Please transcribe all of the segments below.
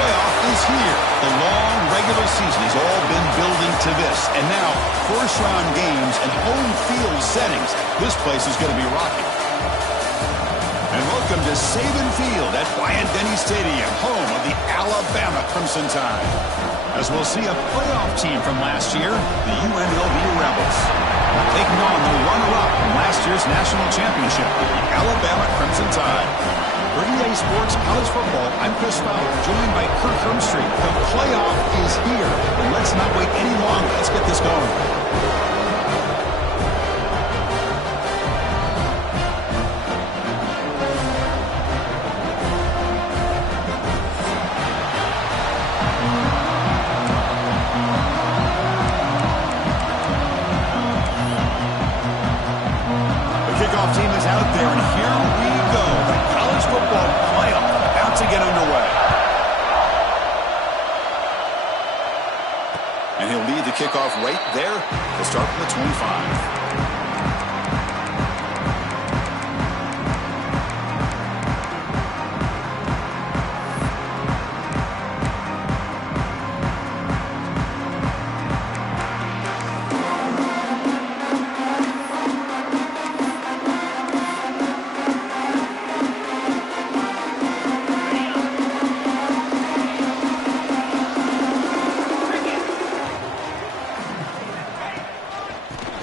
playoff is here. The long regular season has all been building to this. And now, first-round games and home field settings. This place is going to be rocking. And welcome to Saban Field at Bryant-Denny Stadium, home of the Alabama Crimson Tide. As we'll see a playoff team from last year, the UNLV Rebels, taking on the runner-up from last year's national championship, the Alabama Crimson Tide. For EA Sports College Football, I'm Chris Fowler, joined by Kirk Hermstreet. The playoff is here, and let's not wait any longer. Let's get this going. Team is out there, and here we go. The college football playoff about to get underway. And he'll lead the kickoff right there to start from the 25.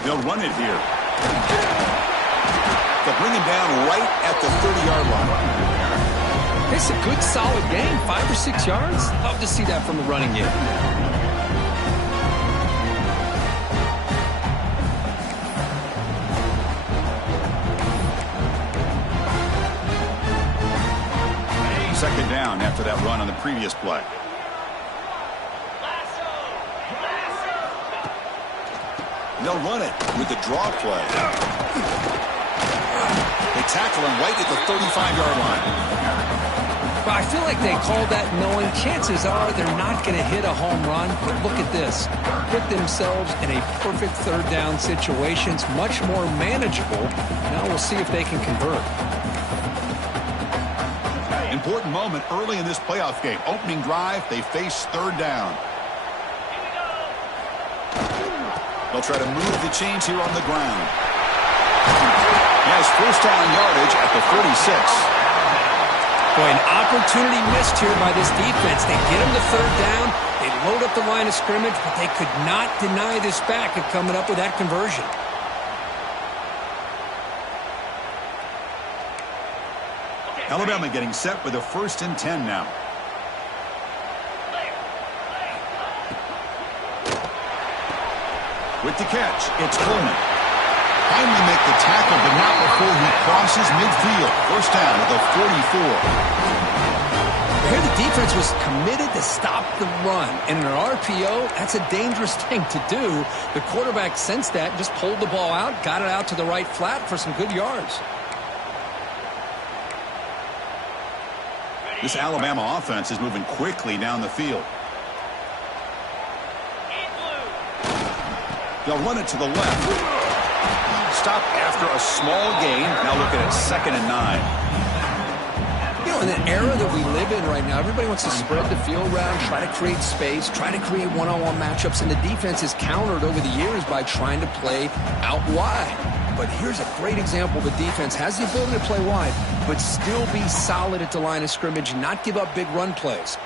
They'll run it here. They'll bring him down right at the 30-yard line. It's a good, solid game. 5 or 6 yards. Love to see that from the running game. Second down after that run on the previous play. They'll run it with the draw play. They tackle him right at the 35-yard line. But I feel like they called that knowing chances are they're not going to hit a home run. But look at this. Put themselves in a perfect third down situation. It's much more manageable. Now we'll see if they can convert. Important moment early in this playoff game. Opening drive, they face third down. They'll try to move the chains here on the ground. He has first down yardage at the 46. Boy, an opportunity missed here by this defense. They get him to third down. They load up the line of scrimmage, but they could not deny this back of coming up with that conversion. Alabama getting set with a 1st and 10 now. With the catch, it's Coleman. Finally make the tackle, but not before he crosses midfield. First down at the 44. Here the defense was committed to stop the run. And in an RPO, that's a dangerous thing to do. The quarterback sensed that, just pulled the ball out, got it out to the right flat for some good yards. This Alabama offense is moving quickly down the field. They'll run it to the left. Stop after a small gain. Now looking at 2nd and 9. You know, in the era that we live in right now, everybody wants to spread the field around, try to create space, try to create one-on-one matchups, and the defense is countered over the years by trying to play out wide. But here's a great example. The defense has the ability to play wide, but still be solid at the line of scrimmage, not give up big run plays.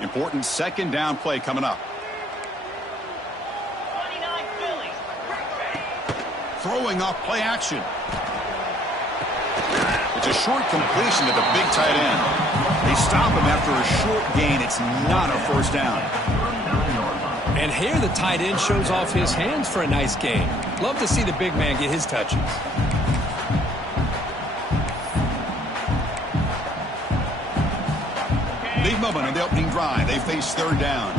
Important 2nd down play coming up. Throwing off play action. It's a short completion to the big tight end. They stop him after a short gain. It's not a first down. And here the tight end shows off his hands for a nice gain. Love to see the big man get his touches. Big moment on the opening drive. They face third down.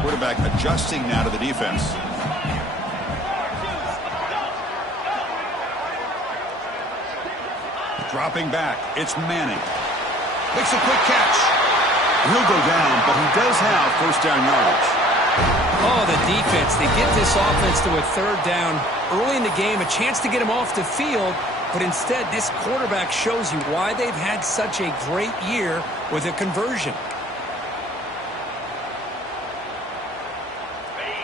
Quarterback adjusting now to the defense. Dropping back, it's Manning. Makes a quick catch. He'll go down, but he does have first down yardage. Oh, the defense. They get this offense to a third down early in the game, a chance to get him off the field, but instead this quarterback shows you why they've had such a great year with a conversion.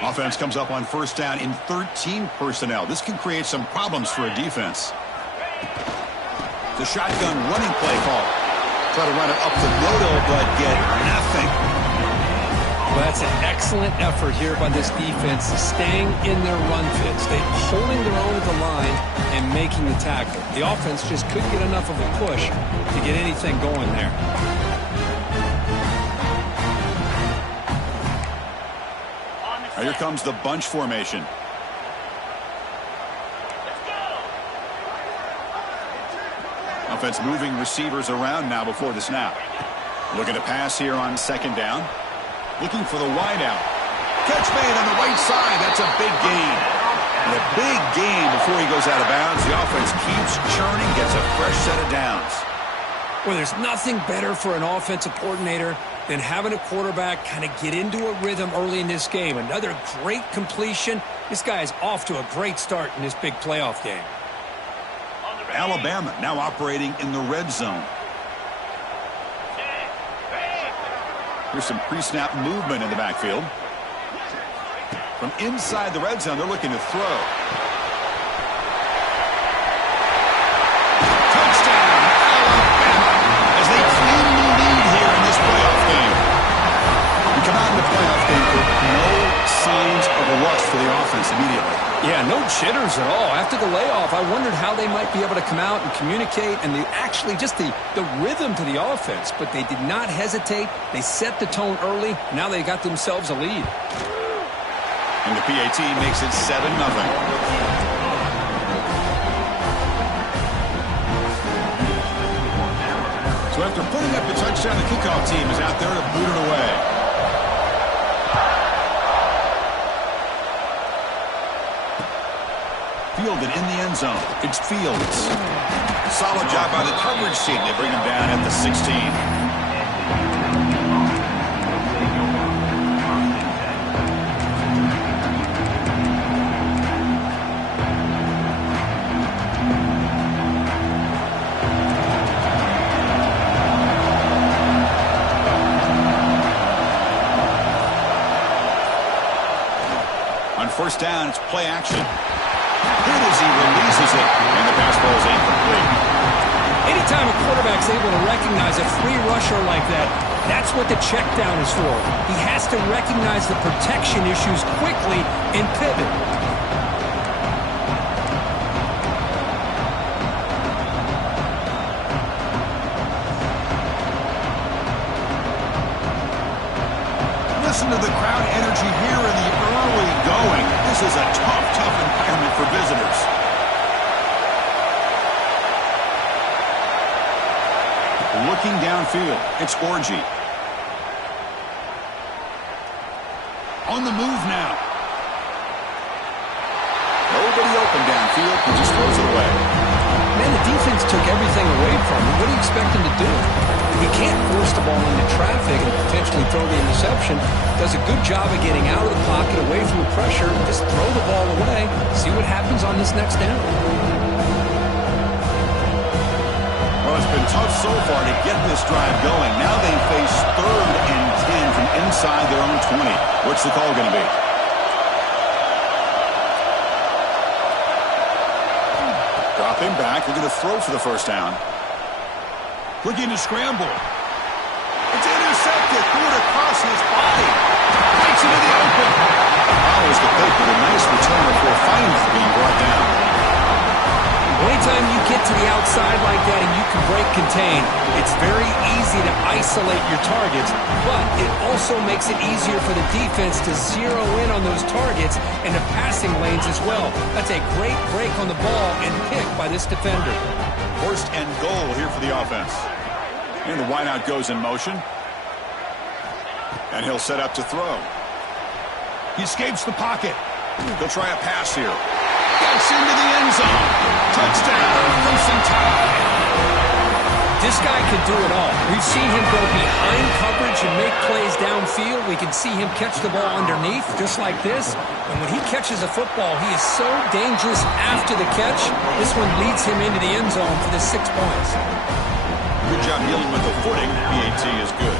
Offense comes up on first down in 13 personnel. This can create some problems for a defense. The shotgun running play call. Try to run it up the middle, but get nothing. Well, that's an excellent effort here by this defense, staying in their run fits. They're holding their own at the line and making the tackle. The offense just couldn't get enough of a push to get anything going there. Now here comes the bunch formation. Offense moving receivers around now before the snap. Looking to pass here on second down. Looking for the wideout. Catch made on the right side. That's a big gain. And a big gain before he goes out of bounds. The offense keeps churning, gets a fresh set of downs. Well, there's nothing better for an offensive coordinator than having a quarterback kind of get into a rhythm early in this game. Another great completion. This guy is off to a great start in this big playoff game. Alabama now operating in the red zone. Here's some pre-snap movement in the backfield. From inside the red zone, they're looking to throw. Touchdown, Alabama, as they cleanly lead here in this playoff game. We come out in the playoff game with no signs of a rust for the offense immediately. Yeah, no jitters at all. After the layoff, I wondered how they might be able to come out and communicate and actually just the rhythm to the offense. But they did not hesitate. They set the tone early. Now they got themselves a lead. And the PAT makes it 7-0. So after putting up a touchdown, the kickoff team is out there to boot it away. Fielded in the end zone. It's Fields. Solid job by the coverage team. They bring him down at the 16. On first down, it's play action. Hit as he releases it, and the pass ball is incomplete. Anytime a quarterback's able to recognize a free rusher like that, that's what the check down is for. He has to recognize the protection issues quickly and pivot. Listen to the crowd energy here in the early going. This is a tough environment for visitors. Looking downfield, it's Orgy. On the move now. Nobody open downfield. He just throws it away. Man, the defense took everything away from him. What do you expect him to do? He can't force the ball into traffic and potentially throw the interception. Does a good job of getting out of the pocket, away from the pressure, and just throw the ball away. See what happens on this next down. Well, it's been tough so far to get this drive going. Now they face 3rd and 10 from inside their own 20. What's the call going to be? Dropping back. They're going to throw for the first down. Looking to scramble. It's intercepted. Threw it across his body. Breaks into the open. Follows the pick with a nice return before finally being brought down. Anytime you get to the outside like that and you can break contain, it's very easy to isolate your targets, but it also makes it easier for the defense to zero in on those targets and the passing lanes as well. That's a great break on the ball and pick by this defender. First and goal here for the offense. And the wideout goes in motion. And he'll set up to throw. He escapes the pocket. He'll try a pass here. Gets into the end zone. Touchdown, Crimson Tide. This guy can do it all. We've seen him go behind coverage and make plays downfield. We can see him catch the ball underneath, just like this. And when he catches a football, he is so dangerous after the catch. This one leads him into the end zone for the 6 points. Good job dealing with the footing. PAT is good.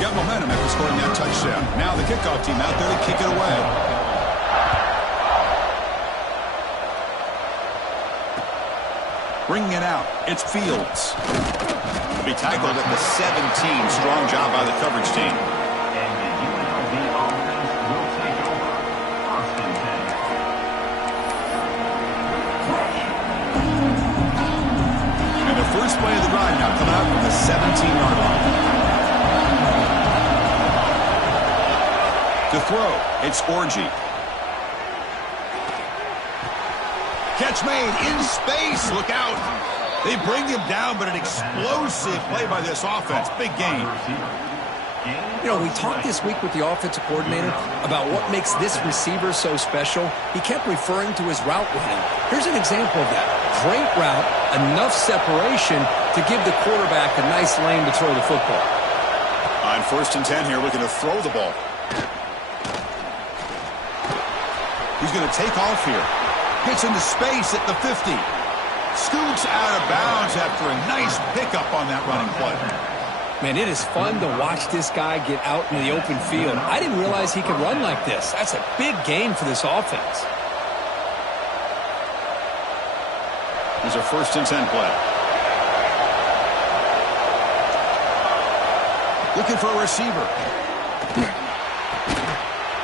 Got momentum after scoring that touchdown. Now the kickoff team out there to kick it away. Bringing it out, it's Fields. He'll be tackled at the 17. Strong job by the coverage team. And the first play of the drive now coming out from the 17-yard line. To throw, it's Orgy. Catch made in space. Look out. They bring him down, but an explosive play by this offense. Big game. You know, we talked this week with the offensive coordinator about what makes this receiver so special. He kept referring to his route running. Here's an example of that. Great route, enough separation to give the quarterback a nice lane to throw the football. On 1st and 10 here, looking to throw the ball. He's going to take off here. Gets into space at the 50. Scoots out of bounds after a nice pickup on that running play. Man, it is fun to watch this guy get out in the open field. I didn't realize he could run like this. That's a big gain for this offense. There's a 1st and 10 play. Looking for a receiver.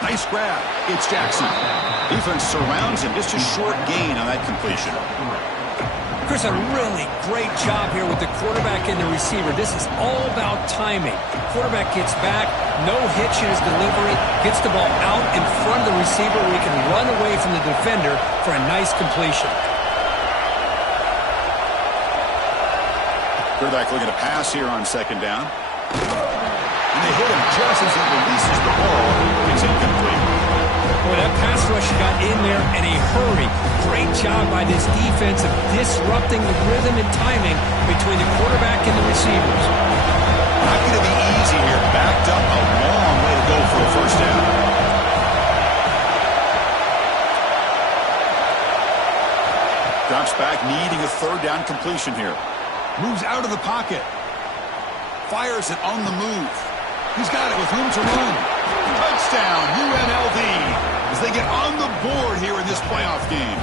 Nice grab. It's Jackson. Defense surrounds him. Just a short gain on that completion. Chris, a really great job here with the quarterback and the receiver. This is all about timing. Quarterback gets back, no hitch in his delivery, gets the ball out in front of the receiver where he can run away from the defender for a nice completion. Quarterback looking to pass here on 2nd down. And they hit him just as he releases the ball. It's incomplete. Boy, that pass rush got in there in a hurry. Great job by this defense of disrupting the rhythm and timing between the quarterback and the receivers. Not going to be easy here. Backed up a long way to go for a 1st down. Drops back, needing a 3rd down completion here. Moves out of the pocket. Fires it on the move. He's got it with room to run. Touchdown, UNLV, as they get on the board here in this playoff game.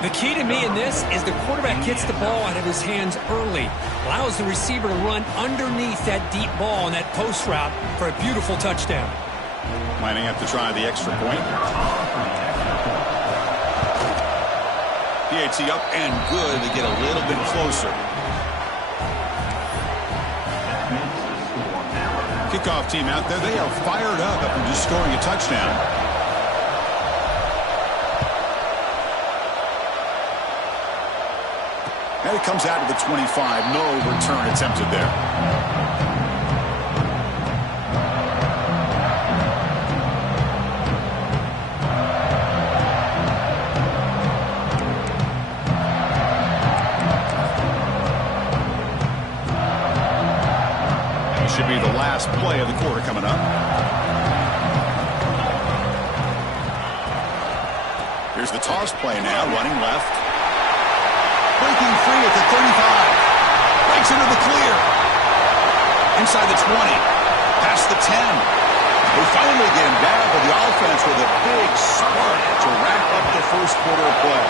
The key to me in this is the quarterback gets the ball out of his hands early, allows the receiver to run underneath that deep ball on that post route for a beautiful touchdown. Lining up to try the extra point. PAT up and good to get a little bit closer. Kickoff team out there, they are fired up after just scoring a touchdown. And it comes out to the 25. No return attempted there. Should be the last play of the quarter coming up. Here's the toss play now, running left. Breaking free at the 35. Breaks into the clear. Inside the 20. Past the 10. They finally get him down for the offense with a big spark to wrap up the 1st quarter of play.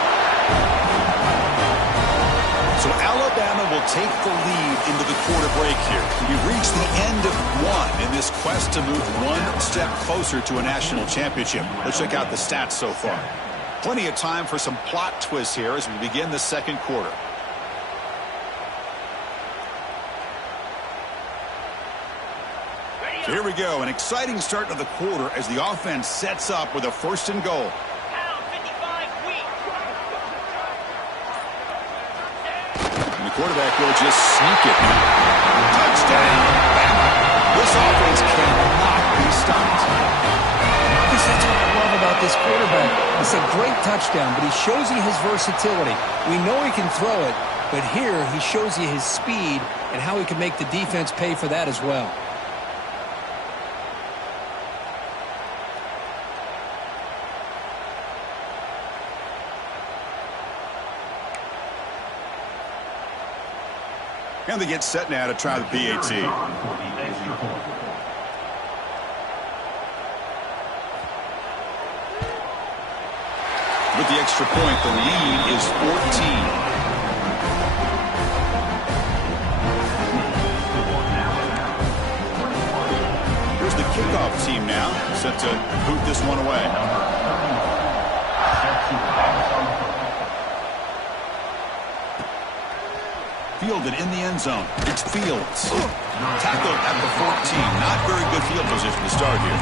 So Alabama will take the lead into the quarter break here. We've reached the end of 1 in this quest to move 1 step closer to a national championship. Let's check out the stats so far. Plenty of time for some plot twists here as we begin the 2nd quarter. So here we go, an exciting start to the quarter as the offense sets up with a 1st and goal. Quarterback will just sneak it. Touchdown! This offense cannot be stopped. Because that's what I love about this quarterback. It's a great touchdown, but he shows you his versatility. We know he can throw it, but here he shows you his speed and how he can make the defense pay for that as well. And they get set now to try the PAT. With the extra point, the lead is 14. Here's the kickoff team now, set to boot this one away. Fielded in the end zone. It's Fields. Tackled at the 14. Not very good field position to start here.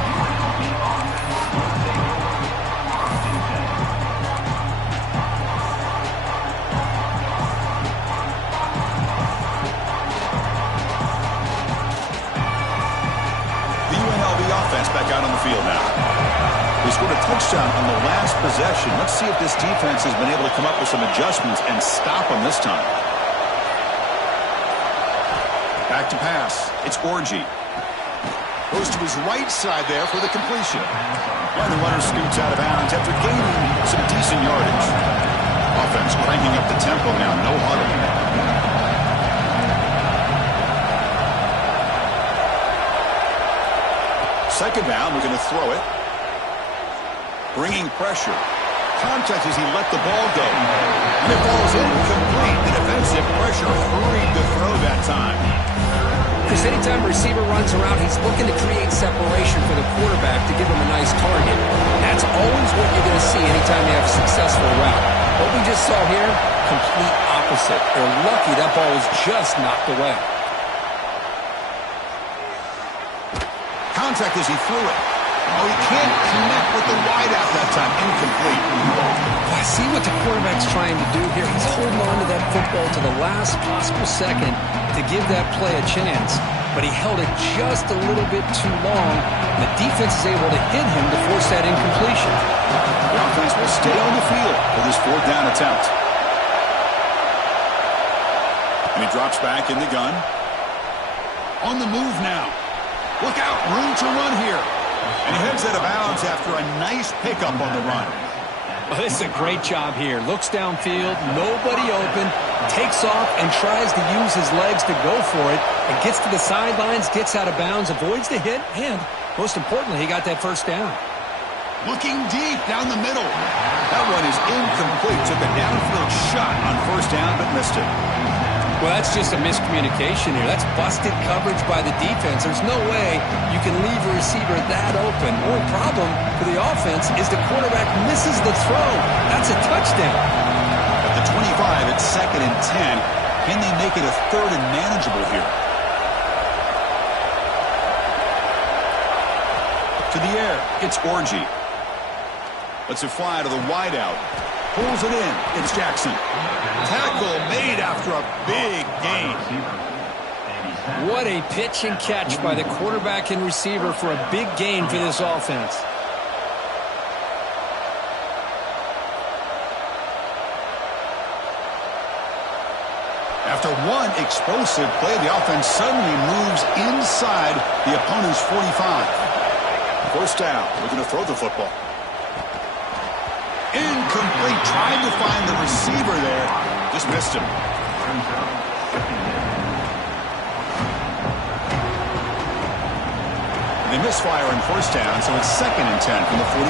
The UNLV offense back out on the field now. They scored a touchdown on the last possession. Let's see if this defense has been able to come up with some adjustments and stop them this time. Back to pass. It's Orgy. Goes to his right side there for the completion. And the runner scoots out of bounds after gaining some decent yardage. Offense cranking up the tempo now. No huddle. Second down. We're going to throw it. Bringing pressure. Contact as he let the ball go. And it falls incomplete. The defensive pressure hurried the throw that time. Because anytime a receiver runs around, he's looking to create separation for the quarterback to give him a nice target. That's always what you're going to see anytime you have a successful route. What we just saw here, complete opposite. They're lucky that ball was just knocked away. Contact as he threw it. Oh, he can't connect with the wideout that time. Incomplete. I see what the quarterback's trying to do here. He's holding on to that football to the last possible second to give that play a chance. But he held it just a little bit too long. And the defense is able to hit him to force that incompletion. The offense will stay on the field for this fourth down attempt. And he drops back in the gun. On the move now. Look out, room to run here. And he heads out of bounds after a nice pickup on the run. Well, this is a great job here. Looks downfield, nobody open, takes off and tries to use his legs to go for it. And gets to the sidelines, gets out of bounds, avoids the hit, and most importantly, he got that first down. Looking deep down the middle. That one is incomplete. Took a downfield shot on first down, but missed it. Well, that's just a miscommunication here. That's busted coverage by the defense. There's no way you can leave a receiver that open. One problem for the offense is the quarterback misses the throw. That's a touchdown. At the 25, it's 2nd and 10. Can they make it a 3rd and manageable here? To the air, it's Orgy. Lets it fly to the wideout. Pulls it in. It's Jackson. Tackle made after a big gain. What a pitch and catch by the quarterback and receiver for a big gain for this offense. After one explosive play, the offense suddenly moves inside the opponent's 45. First down. We're going to throw the football. Incomplete. Trying to find the receiver there. Just missed him. They misfire on first down, so it's 2nd and 10 from the 41.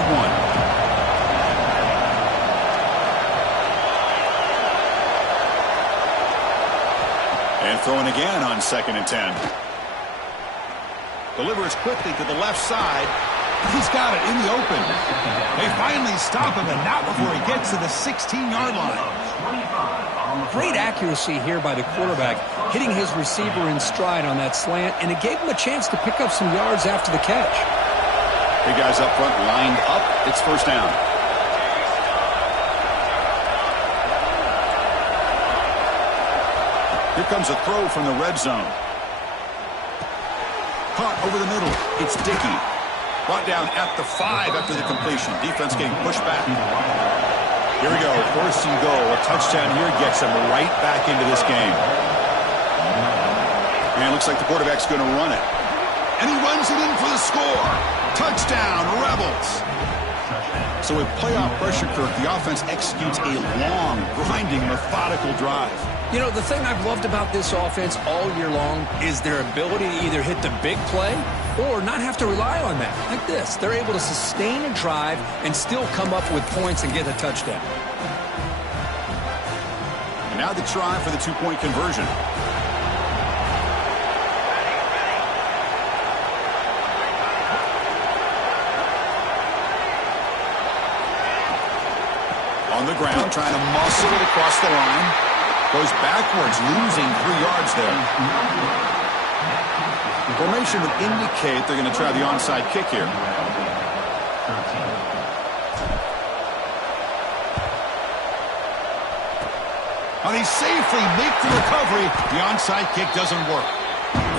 And throwing again on 2nd and 10. Delivers quickly to the left side. He's got it in the open. They finally stop him, and not before he gets to the 16-yard line. Great accuracy here by the quarterback, hitting his receiver in stride on that slant, and it gave him a chance to pick up some yards after the catch. Big guys up front lined up. It's first down. Here comes a throw from the red zone. Caught over the middle. It's Dickey. Brought down at the 5 after the completion. Defense getting pushed back. Here we go. 1st and goal. A touchdown here gets them right back into this game. And it looks like the quarterback's going to run it. And he runs it in for the score. Touchdown, Rebels. So with playoff pressure, Kirk, the offense executes a long, grinding, methodical drive. You know, the thing I've loved about this offense all year long is their ability to either hit the big play or not have to rely on that. Like this. They're able to sustain a drive and still come up with points and get a touchdown. And now the try for the 2-point conversion. On the ground, trying to muscle it across the line. Goes backwards, losing 3 yards there. Formation would indicate they're going to try the onside kick here. And he safely makes the recovery. The onside kick doesn't work.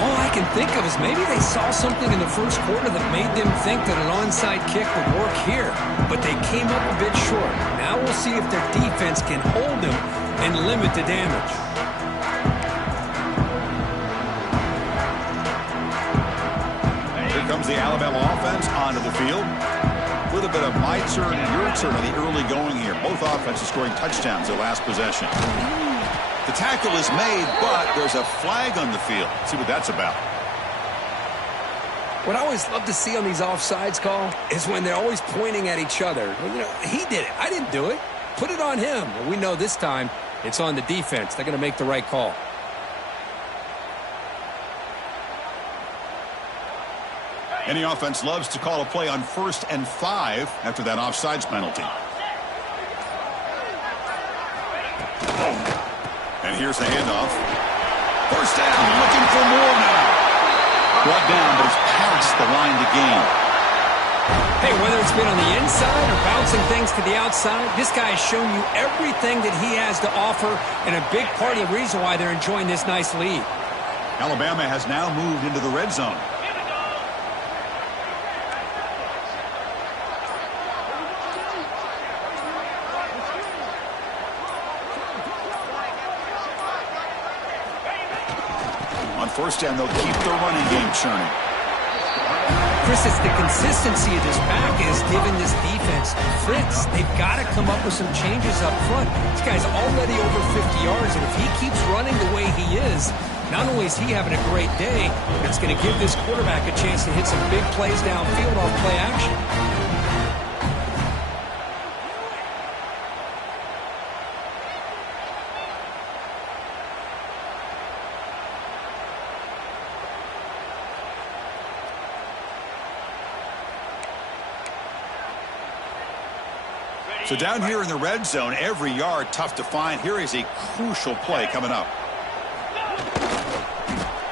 All I can think of is maybe they saw something in the first quarter that made them think that an onside kick would work here. But they came up a bit short. Now we'll see if their defense can hold them and limit the damage. Here comes the Alabama offense onto the field. A little bit of my turn and your turn in the early going here. Both offenses scoring touchdowns at last possession. The tackle is made, but there's a flag on the field. Let's see what that's about. What I always love to see on these offsides call is when they're always pointing at each other. Well, you know, he did it. I didn't do it. Put it on him. Well, we know this time it's on the defense. They're going to make the right call. Any offense loves to call a play on 1st and 5 after that offsides penalty. And here's the handoff. 1st down, looking for more now. Brought down, but he's past the line to gain. Hey, whether it's been on the inside or bouncing things to the outside, this guy has shown you everything that he has to offer, and a big part of the reason why they're enjoying this nice lead. Alabama has now moved into the red zone. On 1st down, they'll keep the running game churning. Chris, it's the consistency of this back is giving this defense fits. They've got to come up with some changes up front. This guy's already over 50 yards, and if he keeps running the way he is, not only is he having a great day, but it's going to give this quarterback a chance to hit some big plays downfield off play action. So down here in the red zone, every yard tough to find. Here is a crucial play coming up.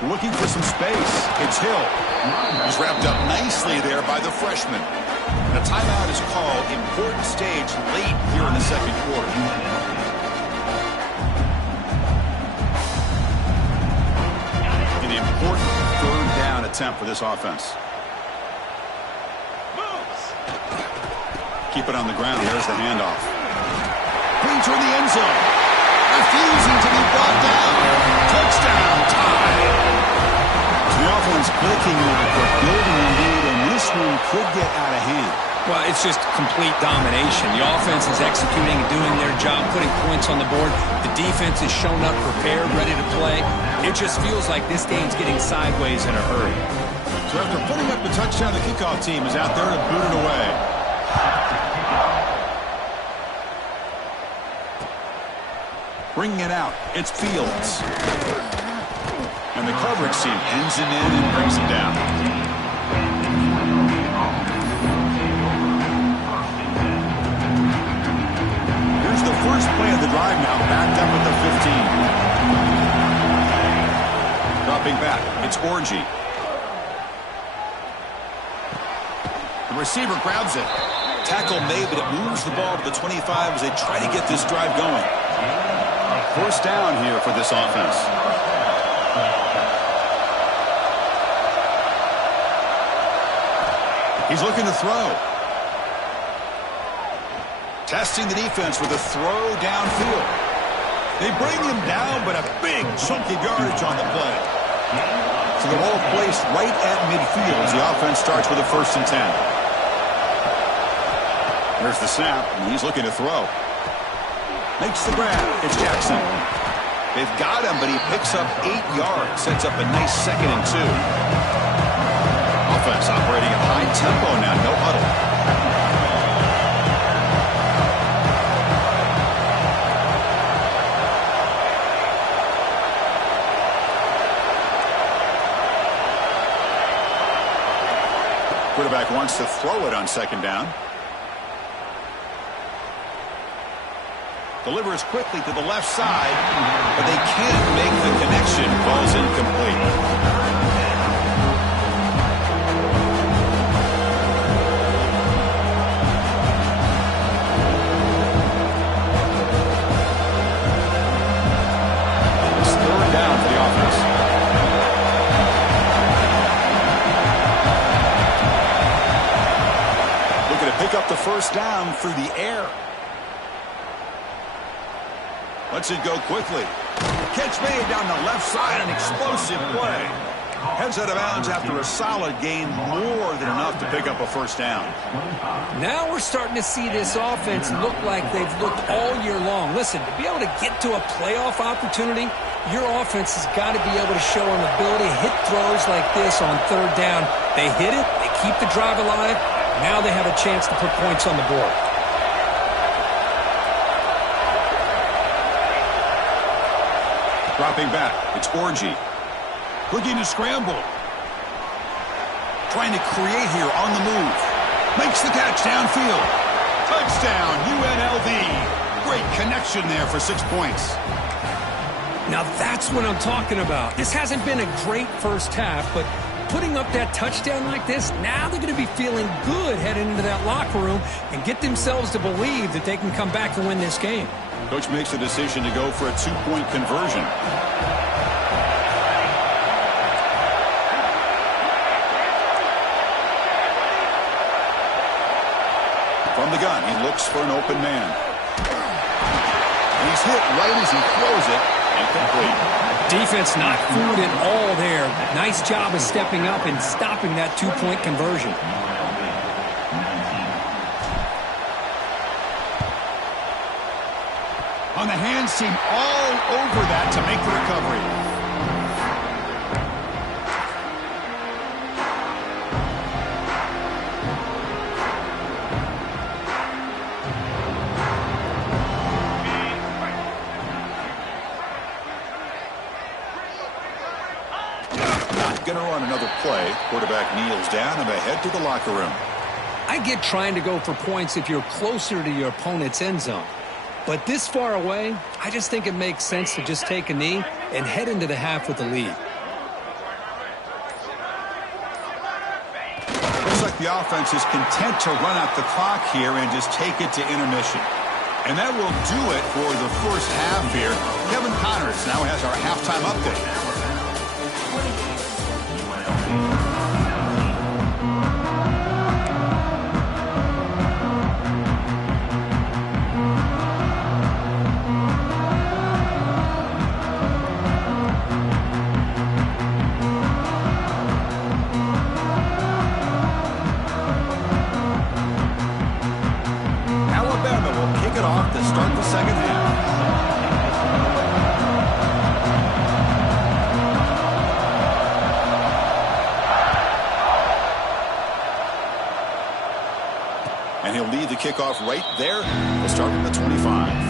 Looking for some space. It's Hill. He's wrapped up nicely there by the freshman. The timeout is called. Important stage late here in the 2nd quarter. An important 3rd down attempt for this offense. Keep it on the ground. There's the handoff. Clean toward the end zone. Refusing to be brought down. Touchdown tie. The offense clicking now for building a lead, and this one could get out of hand. Well, it's just complete domination. The offense is executing and doing their job, putting points on the board. The defense is shown up, prepared, ready to play. It just feels like this game's getting sideways in a hurry. So after putting up the touchdown, the kickoff team is out there to boot it away. Bringing it out, it's Fields. And the coverage team ends it in and brings it down. Here's the first play of the drive now, backed up at the 15. Dropping back, it's Orgy. The receiver grabs it. Tackle made, but it moves the ball to the 25 as they try to get this drive going. 1st down here for this offense. He's looking to throw. Testing the defense with a throw downfield. They bring him down, but a big chunk of yardage on the play. So the ball placed right at midfield as the offense starts with a 1st and 10. There's the snap, and he's looking to throw. Makes the grab. It's Jackson. They've got him, but he picks up 8 yards. Sets up a nice 2nd and 2. Offense operating at high tempo now. No huddle. Quarterback wants to throw it on 2nd down. Delivers quickly to the left side, but they can't make the connection. Ball's incomplete. It's 3rd down for the offense. Pick up the 1st down through the air. Lets it go quickly. Catch made down the left side, an explosive play. Heads out of bounds after a solid gain, more than enough to pick up a 1st down. Now we're starting to see this offense look like they've looked all year long. Listen, to be able to get to a playoff opportunity, your offense has got to be able to show an ability to hit throws like this on 3rd down. They hit it, they keep the drive alive. Now they have a chance to put points on the board. Dropping back, it's Orgy. Looking to scramble. Trying to create here on the move. Makes the catch downfield. Touchdown, UNLV. Great connection there for 6 points. Now that's what I'm talking about. This hasn't been a great first half, but putting up that touchdown like this, now they're going to be feeling good heading into that locker room and get themselves to believe that they can come back and win this game. Coach makes the decision to go for a 2-point conversion. From the gun, he looks for an open man. He's hit right as he throws it. Incomplete. Defense not fooled at all there. Nice job of stepping up and stopping that 2-point conversion. On the hands team, all over that to make the recovery. Going to run another play. Quarterback kneels down and they head to the locker room. I get trying to go for points if you're closer to your opponent's end zone. But this far away, I just think it makes sense to just take a knee and head into the half with the lead. Looks like the offense is content to run out the clock here and just take it to intermission. And that will do it for the first half here. Kevin Connors now has our halftime update. To start the second half. And he'll lead the kickoff right there. We'll start from the 25.